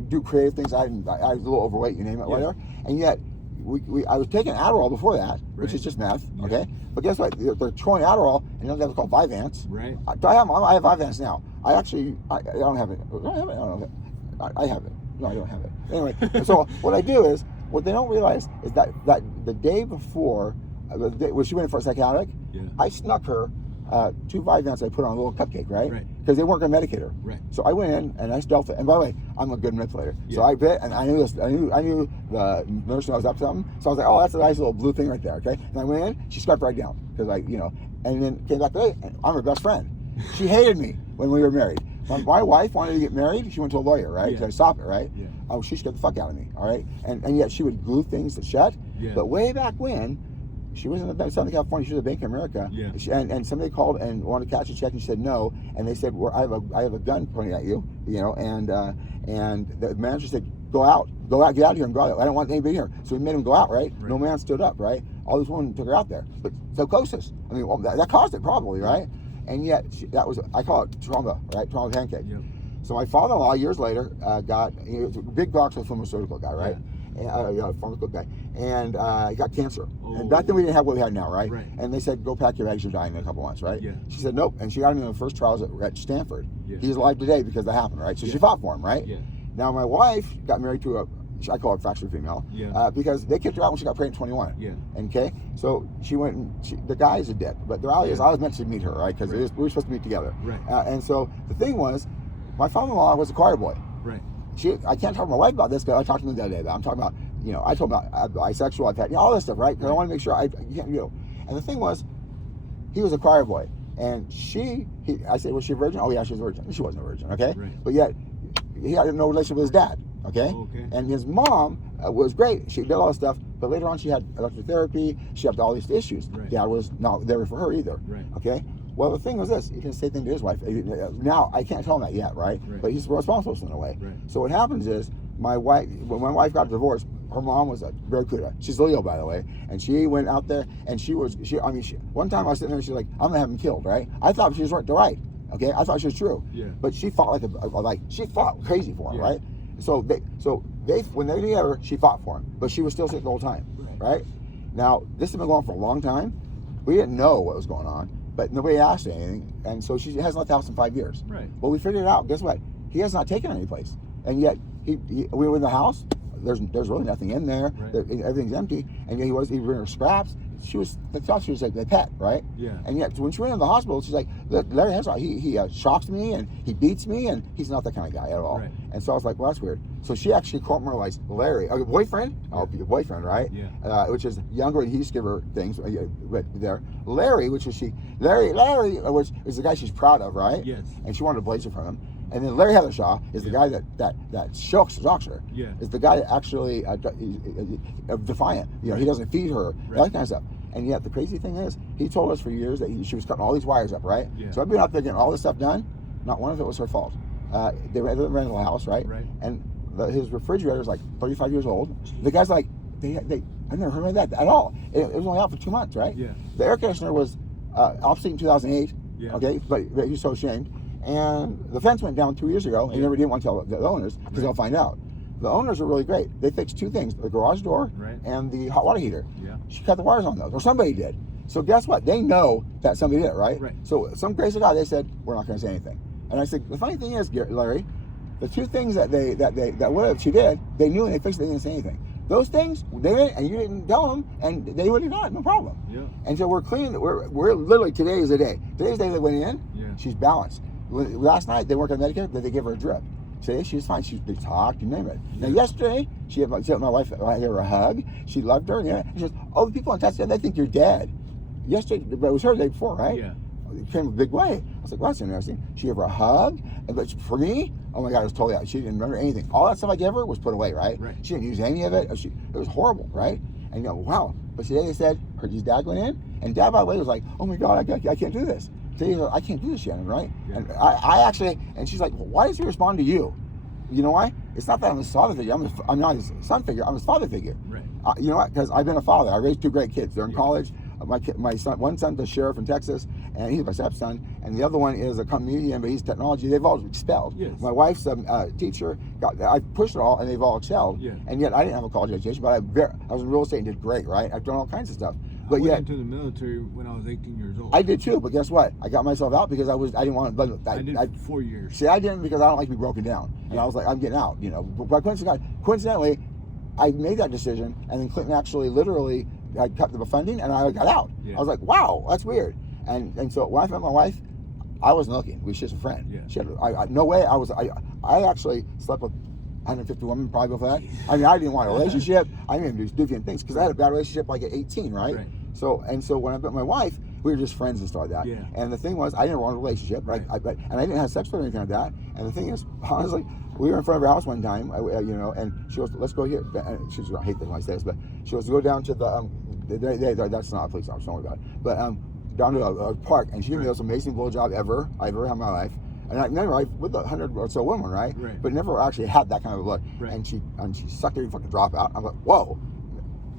do creative things. I was a little overweight, you name it, whatever. And yet, I was taking Adderall before that, which is just meth, okay? But guess what? They're throwing Adderall, and that's called Vyvanse. Right. I have Vyvanse now. I don't have it. I have it. No, I don't have it. Anyway, so what I do is, what they don't realize is that the day before, when she went in for a psychotic, I snuck her 2 Vyvanse I put on a little cupcake, right? Because they weren't going to medicate her. Right. So I went in and I stealthed it. And by the way, I'm a good manipulator. Yeah. So I bit, and I knew the nurse knew I was up to something. So I was like, oh, that's a nice little blue thing right there, okay? And I went in, she scarfed right down, because and then came back today, and I'm her best friend. She hated me when we were married. My wife wanted to get married. She went to a lawyer, right? To stop it, right? Yeah. Oh, she scared the fuck out of me, all right? And yet she would glue things shut. Yeah. But way back when, she was in Southern California. She was at Bank of America. Yeah. And somebody called and wanted to cash a check, and she said no. And they said, well, I have a gun pointing at you, and the manager said, get out of here and go out. I don't want anybody here. So we made him go out, right? No man stood up, right? All these women took her out there. But psychosis. I mean, well, that caused it probably, right? And yet, I call it trauma, right? Trauma pancake. Yeah. So my father-in-law, years later, he was a big box of pharmaceutical guy, right? Yeah. Pharmaceutical guy. And he got cancer. Oh. And back then we didn't have what we had now, right? And they said, go pack your bags, you're dying in a couple months, right? Yeah. She said, nope. And she got him in the first trials at Stanford. Yeah. He's alive today because that happened, right? So she fought for him, right? Yeah. Now my wife got married to I call her fractured female, because they kicked her out when she got pregnant at 21. Yeah. Okay? So she went and the guy is a dick. But the reality is I was meant to meet her, right? Because we were supposed to meet together. Right. And so the thing was, my father-in-law was a choir boy. Right. I can't talk to my wife about this, but I talked to him the other day. But I'm talking about, I told him about bisexual, I've had, all this stuff, right? Because I want to make sure And the thing was, he was a choir boy. And I said, was she a virgin? Oh yeah, she was a virgin. She wasn't a virgin, okay? Right. But yet, he had no relationship with his dad, okay? And his mom was great. She did all this stuff, but later on she had electrotherapy. She had all these issues. Right. Dad was not there for her either, okay? Well, the thing was this, he didn't say anything to his wife. Now, I can't tell him that yet, right? But he's responsible in a way. Right. So what happens is, when my wife got divorced, her mom was a Barracuda. She's Leo, by the way. And she went out there, and one time I was sitting there, and she's like, I'm gonna have him killed, right? I thought she was right, okay? I thought she was true. Yeah. But she fought she fought crazy for him, right? So when they were together, she fought for him, but she was still sick the whole time, right? Now, this has been going on for a long time. We didn't know what was going on, but nobody asked anything, and so she hasn't left the house in 5 years. Right. Well, we figured it out. Guess what? He has not taken her any place, and yet we were in the house. There's really nothing in there. Right. Everything's empty, and yet he bring her scraps. She was like a pet, right? Yeah. And yet when she went into the hospital, she's like, Larry Henshaw, he shocks me and he beats me, and he's not that kind of guy at all. Right. And so I was like, well, that's weird. So she actually compromised Larry, boyfriend. I'll be the boyfriend, right? Yeah. Which is younger, and he used to give her things. But there, Larry, which is Larry, which is the guy she's proud of, right? Yes. And she wanted to blaze it from him. And then Larry Heathershaw is the guy that shocks her. Yeah. Is the guy that actually defiant. You know, he doesn't feed her, that kind of stuff. And yet the crazy thing is, he told us for years that she was cutting all these wires up, right? Yeah. So I've been out there getting all this stuff done. Not one of it was her fault. They were at the rental house, right? Right. And his refrigerator is like 35 years old. The guy's like, I've never heard of that at all. It was only out for 2 months, right? Yeah. The air conditioner was obsolete in 2008. Yeah. Okay, but he's so ashamed. And the fence went down 2 years ago, and he never did want to tell the owners because they'll find out. The owners are really great. They fixed two things: the garage door and the hot water heater. Yeah. She cut the wires on those, or somebody did. So guess what? They know that somebody did it, right? Right. So some grace of God, they said, we're not going to say anything. And I said, the funny thing is, Larry, the two things that she did, they knew and they fixed it. They didn't say anything. Those things, they didn't, and you didn't tell them, and they would have not, no problem. Yeah. And so we're clean. We're literally, today is the day. Today's the day they went in. Yeah. She's balanced. Last night they worked on Medicare, they gave her a drip. Today she's fine. They talked, you name it. Now yesterday she had my wife. I gave her a hug. She loved her. And she goes, "Oh, the people on Tesla, they think you're dead." Yesterday, but it was her the day before, right? Yeah. It came a big way. I was like, well, that's interesting. She gave her a hug, but for me, oh my God, it was totally out. She didn't remember anything. All that stuff I gave her was put away, right? Right. She didn't use any of it. It was horrible, right? And you go, wow. But today they said, his dad went in, and Dad, by the way, was like, oh my God, I can't do this. Today he's like, I can't do this, Shannon, right? Yeah. And I actually, and she's like, well, why does he respond to you? You know why? It's not that I'm his father figure. I'm not his son figure. I'm his father figure. Right. You know what? Because I've been a father. I raised two great kids. They're in college. My son, one son's a sheriff in Texas, and he's my stepson, and the other one is a comedian, but he's technology. They've all expelled. Yes. My wife's a teacher. I pushed it all, and they've all excelled. Yeah. And yet I didn't have a college education, but I was in real estate and did great, right? I've done all kinds of stuff. But I went yet, into the military when I was 18 years old. I did too, but guess what? I got myself out because I didn't want to. I did 4 years. See, I didn't because I don't like to be broken down, and I was like, I'm getting out, you know. But coincidentally, I made that decision, and then Clinton actually literally cut the funding, and I got out. Yeah. I was like, wow, that's weird. And so when I met my wife, I wasn't looking. We were just a friend. Yeah. She had, no way. I actually slept with 150 women probably before that. I mean, I didn't want a relationship. I didn't even do deviant things because I had a bad relationship like at 18, right? So when I met my wife, we were just friends and stuff like that. Yeah. And the thing was, I didn't want a relationship, right? And I didn't have sex with her or anything like that. And the thing is, honestly, we were in front of her house one time, you know, and she goes, "Let's go here." And she's gonna hate this when I say this, but she goes to go down to the that's not a police officer, don't worry about it. But down to a park, and she gave me the most amazing blowjob I've ever had in my life. And I never, with 100 or so women, right? But never actually had that kind of a look. And she sucked every fucking drop out. I'm like, whoa.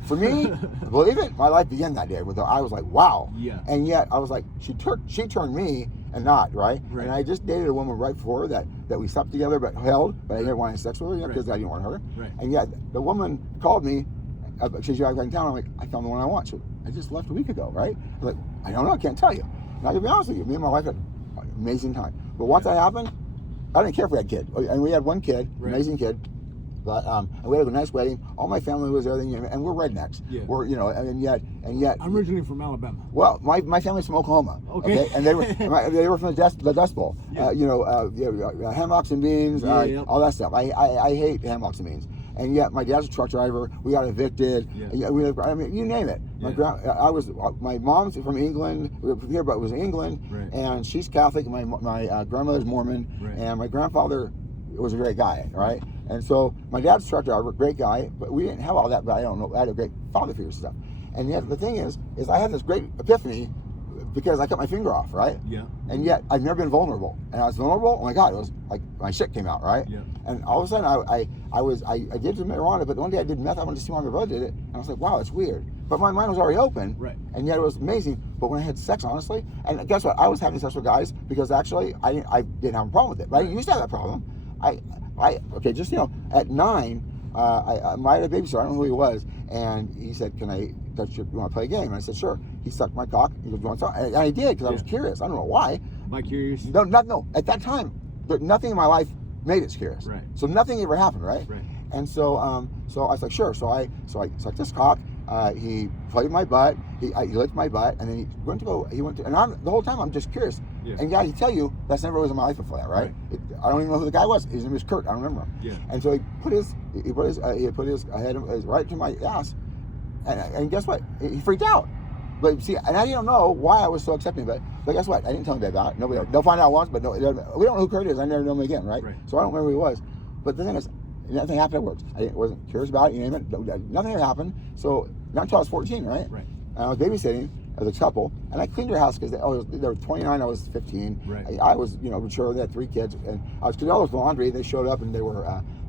For me, believe it, my life began that day with her. I was like, wow. Yeah. And yet I was like, she turned me and not, right? And I just dated a woman right before that we slept together but held, but I didn't want to have sex with her because I didn't want her. And yet the woman called me. She's like in town. I'm like, I found the one I want. So I just left a week ago, right? I'm like, I don't know, I can't tell you. And I can be honest with you, me and my wife had an amazing time. But once that happened, I didn't care if we had a kid. And we had one kid, amazing kid. But and we had a nice wedding. All my family was there, and we're rednecks. Yeah. We're, you know, and yet. I'm originally from Alabama. Well, my family's from Oklahoma. Okay. And they were from the Dust Bowl. Yeah. You know, hammocks and beans, all that stuff. I hate hammocks and beans. And yet, my dad's a truck driver. We got evicted. Yeah. I mean, you name it. My mom's from England. Here, but it was England, and she's Catholic. My grandmother's Mormon, and my grandfather was a great guy, right? And so my dad's a truck driver, great guy, but we didn't have all that. But I don't know. I had a great father figure and stuff. And yet, the thing is I had this great epiphany because I cut my finger off, right? Yeah. And yet I've never been vulnerable. And I was vulnerable. Oh my God! It was like my shit came out, right? Yeah. And all of a sudden I did some marijuana, but one day I did meth. I wanted to see why my brother did it, and I was like, wow, it's weird. But my mind was already open, and yet it was amazing. But when I had sex, honestly, and guess what? I was having sex with guys because actually I didn't have a problem with it. But I didn't used to have that problem. Just you know, at 9, I had a babysitter. I don't know who he was, and he said, "Can I touch you? You want to play a game?" And I said, "Sure." He sucked my cock. He goes, "You want to?" And I did because I was curious. I don't know why. Am I curious? No. At that time, nothing in my life made us curious. Right. So nothing ever happened, right? And so I was like, sure. So I sucked his cock. He played my butt. He licked my butt, and then he went to, and the whole time I'm just curious. Yeah. And I can tell you, that's never was in my life before that, right? I don't even know who the guy was. His name was Kurt. I don't remember him. Yeah. And so he put his head right to my ass, and guess what? He freaked out. But see, and I didn't know why I was so accepting of it. But guess what? I didn't tell him about it. Nobody. They'll find out once, but no, we don't know who Kurt is. I never know him again, right? So I don't remember who he was. But the thing is, nothing happened afterwards. Wasn't curious about it. You name it. Nothing ever happened. So not until I was 14, right? Right. And I was babysitting as a couple, and I cleaned their house because they were 29. I was 15. Right. I was, mature. They had 3 kids, and I was doing all this laundry. They showed up, and they were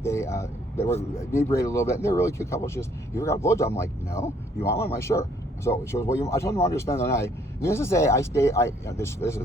inebriated a little bit. And they were a really cute couple. She goes, "You ever got a blowjob?" I'm like, "No." "You want one?" I'm like, "Sure." So she goes, "Well, I told you I wanted to spend the night." Needless to say, this is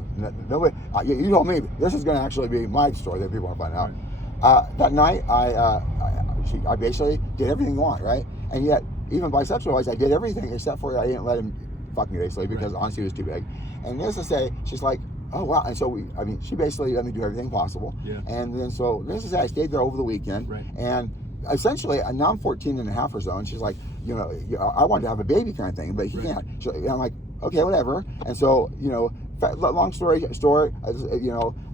nobody. You told me this is going to actually be my story that people want to find out. That night, I basically did everything you want, right? And yet, even bisexual-wise, I did everything except for I didn't let him fuck me basically because honestly it was too big. And needless to say, she's like, "Oh wow!" And so she basically let me do everything possible. Yeah. And then so needless to say, I stayed there over the weekend. Right. And essentially, now I'm 14 and a half or so, and she's like, I wanted to have a baby kind of thing, but he can't. And I'm like, okay, whatever. And so, long story short,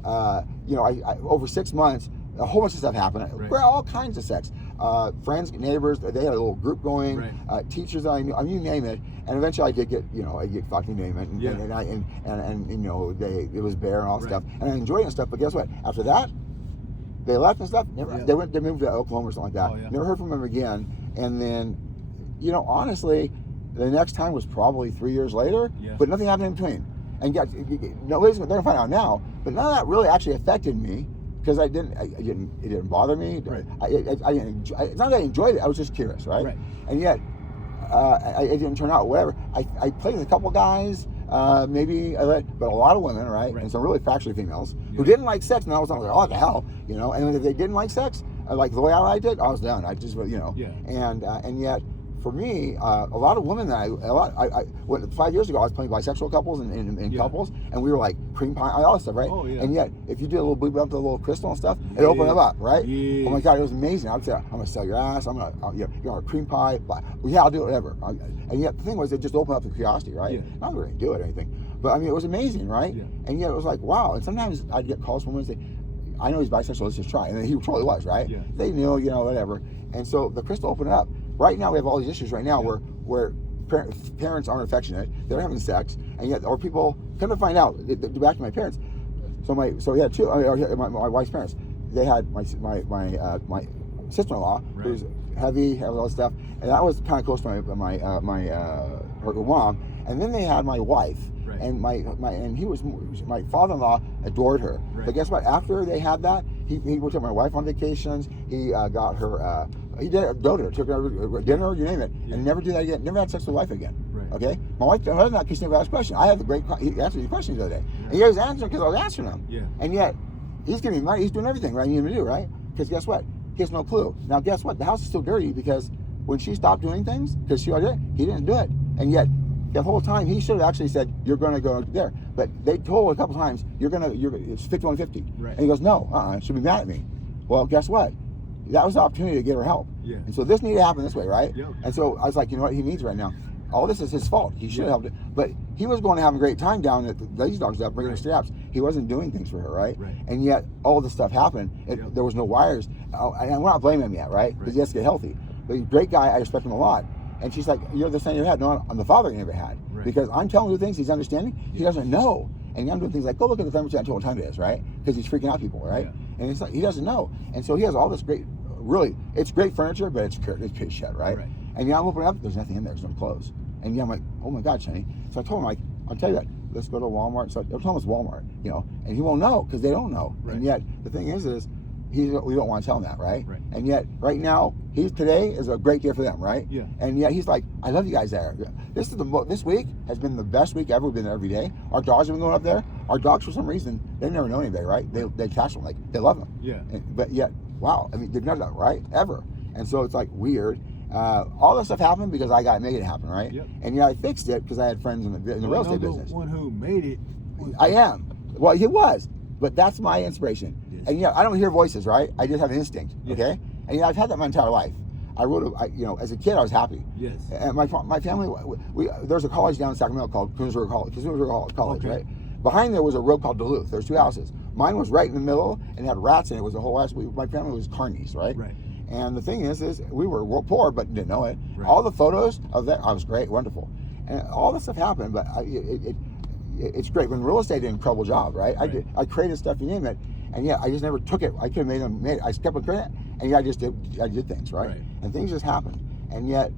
over 6 months, a whole bunch of stuff happened. Right. All kinds of sex. Friends, neighbors, they had a little group going. Right. Teachers that I knew, you name it. And eventually, I did get, I get fucking name it, it was bare and all stuff, and I enjoyed it and stuff. But guess what? After that, they left and stuff. They moved to Oklahoma or something like that. Oh, yeah. Never heard from them again. And then, honestly, the next time was probably 3 years later. Yeah. But nothing happened in between. And guys, they're gonna find out now. But none of that really actually affected me because it didn't bother me. Right. It's not that I enjoyed it. I was just curious, right? And yet, it didn't turn out. Whatever. I played with a couple guys. But a lot of women, right? And some really factually females who didn't like sex, and I was like, "Oh, what the hell," And if they didn't like sex, like the way I liked it, I was done. I just, And yet, for me, a lot of women that 5 years ago, I was playing bisexual couples and couples, and we were like cream pie, all that stuff, right? Oh, yeah. And yet, if you did a little boob bump to a little crystal and stuff, it opened them up, right? Yes. Oh my God, it was amazing. I would say, I'm gonna sell your ass. I'm gonna, a cream pie. I'll do whatever. And yet, the thing was, it just opened up the curiosity, right? Yeah. Not that we're gonna do it or anything, but it was amazing, right? Yeah. And yet, it was like, wow. And sometimes I'd get calls from women and say, "I know he's bisexual. Let's just try." And he totally was, right? Yeah. They knew, whatever. And so the crystal opened up. Right now, we have all these issues right now where parents aren't affectionate, they're having sex, and yet, or people come to find out. Back to my parents. So we had two. My wife's parents. They had my sister-in-law, who's heavy, has all this stuff, and that was kind of close to her mom. And then they had my wife. Right. And my father-in-law adored her. Right. But guess what? After they had that, he took my wife on vacations. He got her. He doted her, took her to dinner, you name it, and never do that again. Never had sex with a wife again. Right. Okay. My wife doesn't that because she never asked questions. I had he answered these questions the other day, and he was answering because I was answering them. Yeah. And yet, he's giving me money. He's doing everything right. You need to do right because guess what? He has no clue. Now guess what? The house is still dirty because when she stopped doing things because she already did, he didn't do it, and yet. The whole time he should have actually said you're going to go there, but they told him a couple times it's 51-50, right. And he goes no, she'll be mad at me. Well, guess what? That was the opportunity to get her help. Yeah. And so this needed to happen this way, right? Yep. And so I was like, you know what he needs right now? All this is his fault. He should have helped it, but he was going to have a great time down at the Lazy Dog shop bringing her straps. He wasn't doing things for her, right? And yet all this stuff happened. There was no wires, and we're not blaming him yet, right? Because he has to get healthy. But he's a great guy. I respect him a lot. And she's like, "You're the son you never had." No, I'm the father you never had. Because I'm telling him things he's understanding. He doesn't know. And I'm doing things like, go look at the thermostat and tell what time it is, right? Because he's freaking out people, right? Yeah. And it's like, he doesn't know. And so he has all this great, really, it's great furniture, but it's pitch shit, right? And I'm opening up, there's nothing in there, there's no clothes. And I'm like, oh my God, Shani. So I told him, like, I'll tell you what, let's go to Walmart. So I told him it's Walmart, and he won't know because they don't know. And yet the thing is we don't want to tell him that, right? And yet, right now, today is a great day for them, right? Yeah. And yet he's like, I love you guys there. This week has been the best week ever. We've been there every day. Our dogs have been going up there. Our dogs, for some reason, they never know anybody, right? They attach them, like they love them. Yeah. But yet, wow, I mean, they've never done that, right? Ever. And so it's like weird. All this stuff happened because I got to make it happen, right? Yep. And yeah, I fixed it because I had friends in the real estate business. One who made it. I am. Well, he was. But that's my inspiration. Yes. And I don't hear voices, right? I just have an instinct, okay? And I've had that my entire life. As a kid, I was happy. Yes. And my family, there's a college down in Sacramento called College, okay. Right? behind there was a road called Duluth. There's two houses. Mine was right in the middle and had rats in it. It was a whole house. My family was carnies, right? Right. And the thing is we were poor, but didn't know it. Right. All the photos of that, I was great, wonderful. And all this stuff happened, but it's great. When real estate did an incredible job, right? I created stuff, you name it, and yeah, I just never took it. I could have made it. I kept on creating it, and yeah, I did things, right? And things just happened. And yet,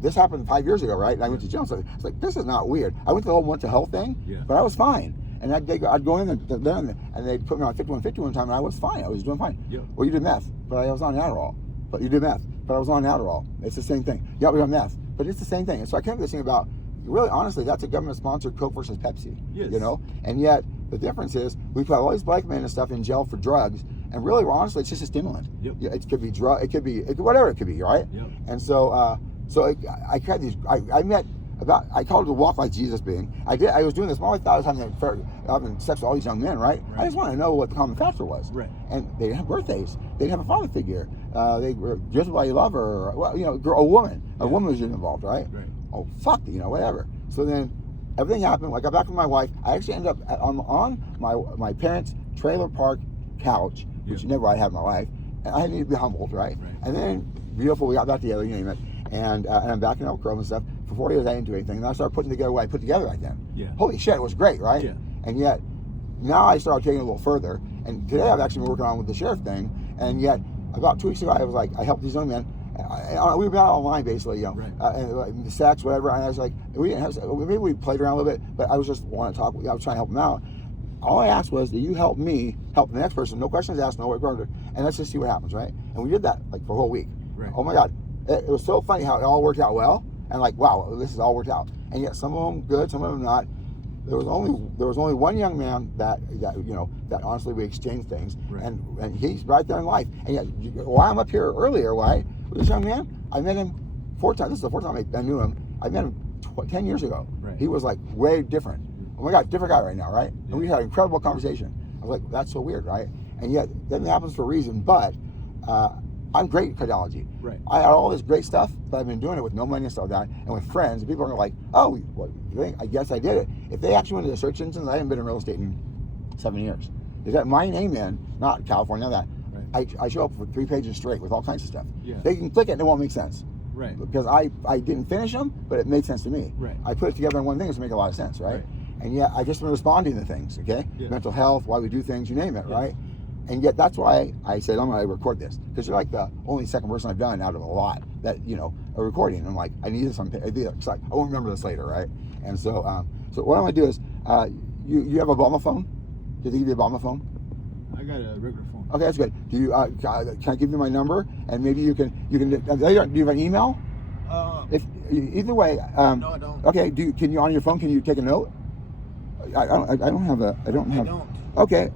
this happened 5 years ago, right? And I went to jail, so it's like, this is not weird. I went to the whole mental health thing, but I was fine. And I'd go in there, and they'd put me on 5150 one time, and I was fine. I was doing fine. Well, you did meth, but I was on Adderall. But you did meth, but I was on Adderall. It's the same thing. Yeah, we on meth, but it's the same thing. And so I came to this thing about, really, honestly, that's a government-sponsored Coke versus Pepsi. Yes. You know? And yet, the difference is, we put all these black men and stuff in jail for drugs, and really, well, honestly, it's just a stimulant. Yeah, it could be drug, it could be whatever it could be, right? And so, I had these. I called it the walk like Jesus being. I was doing this. My wife thought I was having sex with all these young men, right? I just wanted to know what the common factor was. Right. And they didn't have birthdays. They didn't have a father figure. They were just by a lover, or, well, a woman. A woman was involved, right? Right. Oh, fuck, whatever. So then everything happened. I got back with my wife. I actually ended up on my parents' trailer park couch, which never I had in my life. And I needed to be humbled, right? And then, beautiful, we got back together, you name it. And I'm back in Elk Grove and stuff. For 4 years, I didn't do anything. And I started putting together what I put together back then. Holy shit, it was great, right? And yet, now I started taking it a little further. And today, I've actually been working on with the sheriff thing. And yet, about 2 weeks ago, I was like, I helped these young men. We were out online, basically, and the sex, whatever. And I was like, maybe we played around a little bit, but I was just wanting to talk. I was trying to help them out. All I asked was, do you help me help the next person? No questions asked, no way, and let's just see what happens, right? And we did that for a whole week. Oh my God. It was so funny how it all worked out well, and wow, this is all worked out. And yet some of them good, some of them not. There was only one young man that honestly we exchanged things, and he's right there in life. And yet, why I'm up here earlier, with this young man, I met him 4 times. This is the 4th time I knew him. I met him 10 years ago. He was way different. Oh my God, different guy right now, right? And we had an incredible conversation. I was like, that's so weird, right? And yet, that happens for a reason, but I'm great at cardiology. I had all this great stuff, but I've been doing it with no money and stuff like that, and with friends, and people are like, oh, what, you think? I guess I did it. If they actually went to the search engines, I haven't been in real estate in 7 years. Is that my name in, not California, that. I show up for 3 pages straight with all kinds of stuff. They can click it and it won't make sense. Because I didn't finish them, but it made sense to me. I put it together in one thing to make a lot of sense, right? And yet I just been responding to things, okay? Mental health, why we do things, you name it, right? And yet that's why I said I'm going to record this, because you're like the only second person I've done out of a lot that a recording. And I'm like, I need this. It's like I won't remember this later, right? And so what I'm going to do is, you have a Obama phone? Did they give you a Obama phone? I got a regular phone. Okay, that's good. Do you can I give you my number, and maybe you can do you have an email? If either way. No, I don't. Okay. Can you on your phone? Can you take a note? I don't have. I don't. Okay.